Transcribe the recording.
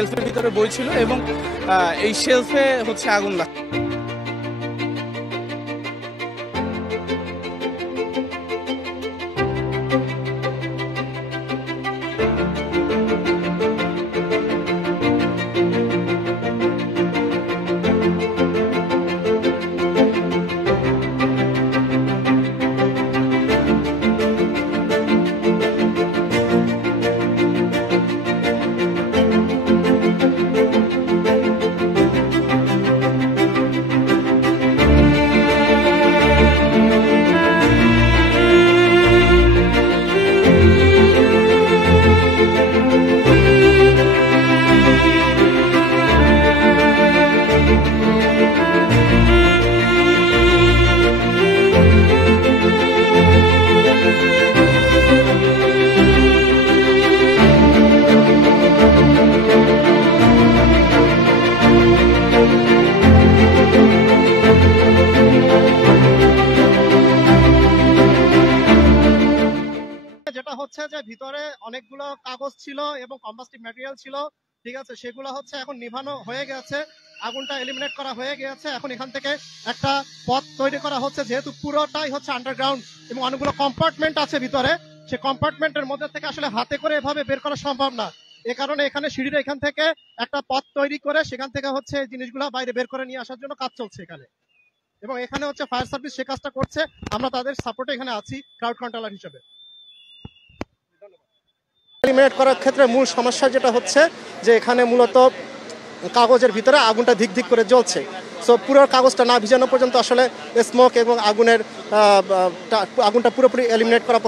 শেলফের ভিতরে বই ছিল এবং এই শেলফে হচ্ছে আগুন লাগে। যেটা হচ্ছে যে ভিতরে অনেকগুলো কাগজ ছিল এবং কম্বাস্টিভ ম্যাটেরিয়াল ছিল, ঠিক আছে, সেগুলো হচ্ছে এখন নিভানো হয়ে গেছে, আগুনটা এলিমিনেট করা হয়ে গেছে। এখন এখান থেকে একটা পথ তৈরি করা হচ্ছে, যেহেতু পুরোটাই হচ্ছে আন্ডারগ্রাউন্ড এবং অনেকগুলো কম্পার্টমেন্ট আছে ভিতরে, সেই কম্পার্টমেন্টের মধ্যে থেকে আসলে হাতে করে এভাবে বের করা সম্ভব না। এ কারণে এখানে সিঁড়ির এখান থেকে একটা পথ তৈরি করে সেখান থেকে হচ্ছে জিনিসগুলো বাইরে বের করে নিয়ে আসার জন্য কাজ চলছে এখানে, এবং এখানে হচ্ছে ফায়ার সার্ভিস সে কাজটা করছে। আমরা তাদের সাপোর্টে এখানে আছি ক্রাউড কন্ট্রোলার হিসেবে। এলিমিনেট করার ক্ষেত্রে মূল সমস্যা যেটা হচ্ছে যে এখানে মূলত কাগজের ভিতরে আগুনটা ধিক ধিক করে জ্বলছে। সো পুরো কাগজটা না ভিজানো পর্যন্ত আসলে স্মোক এবং আগুনটা পুরোপুরি এলিমিনেট করা